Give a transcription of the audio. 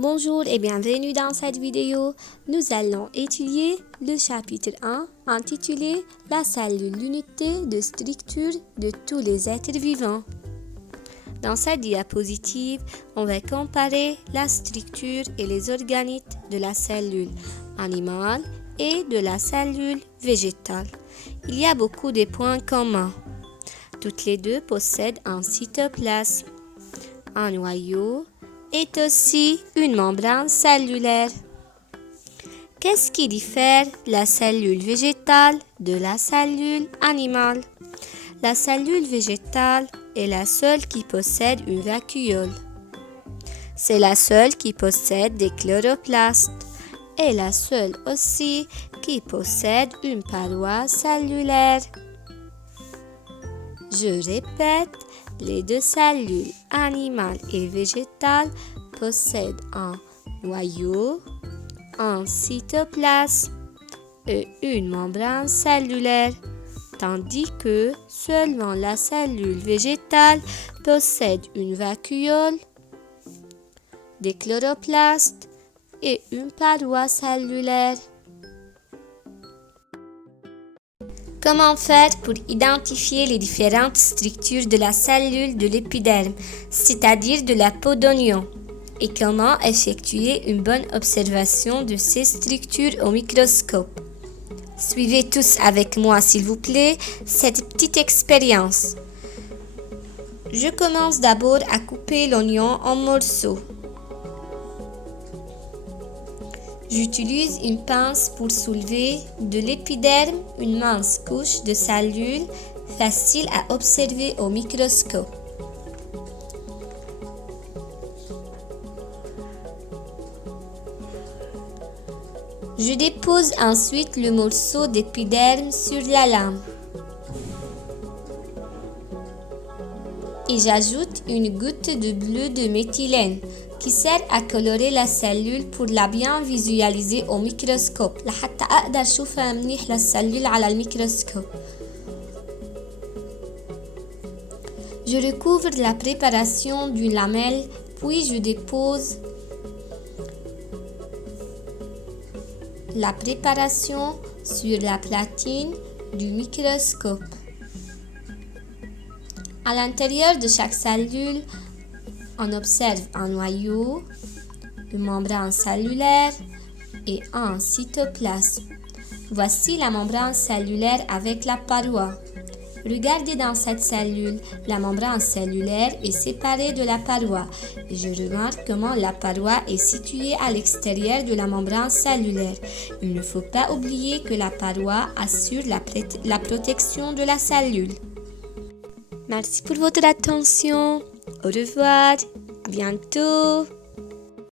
Bonjour et bienvenue dans cette vidéo. Nous allons étudier le chapitre 1 intitulé La cellule, l'unité de structure de tous les êtres vivants. Dans cette diapositive, on va comparer la structure et les organites de la cellule animale et de la cellule végétale. Il y a beaucoup de points communs. Toutes les deux possèdent un cytoplasme, un noyau et aussi une membrane cellulaire. Qu'est-ce qui diffère la cellule végétale de la cellule animale? La cellule végétale est la seule qui possède une vacuole. C'est la seule qui possède des chloroplastes et la seule aussi qui possède une paroi cellulaire. Je répète, les deux cellules animales et végétales possèdent un noyau, un cytoplasme et une membrane cellulaire, tandis que seulement la cellule végétale possède une vacuole, des chloroplastes et une paroi cellulaire. Comment faire pour identifier les différentes structures de la cellule de l'épiderme, c'est-à-dire de la peau d'oignon, et comment effectuer une bonne observation de ces structures au microscope? Suivez tous avec moi, s'il vous plaît, cette petite expérience. Je commence d'abord à couper l'oignon en morceaux. J'utilise une pince pour soulever de l'épiderme une mince couche de cellules facile à observer au microscope. Je dépose ensuite le morceau d'épiderme sur la lame et j'ajoute une goutte de bleu de méthylène qui sert à colorer la cellule pour la bien visualiser au microscope لحتى أقدر أشوفها منيح للسلول على الميكروسكوب. Je recouvre la préparation d'une lamelle puis je dépose la préparation sur la platine du microscope. À l'intérieur de chaque cellule, on observe un noyau, une membrane cellulaire et un cytoplasme. Voici la membrane cellulaire avec la paroi. Regardez dans cette cellule, la membrane cellulaire est séparée de la paroi et je remarque comment la paroi est située à l'extérieur de la membrane cellulaire. Il ne faut pas oublier que la paroi assure la protection de la cellule. Merci pour votre attention. Au revoir, bientôt.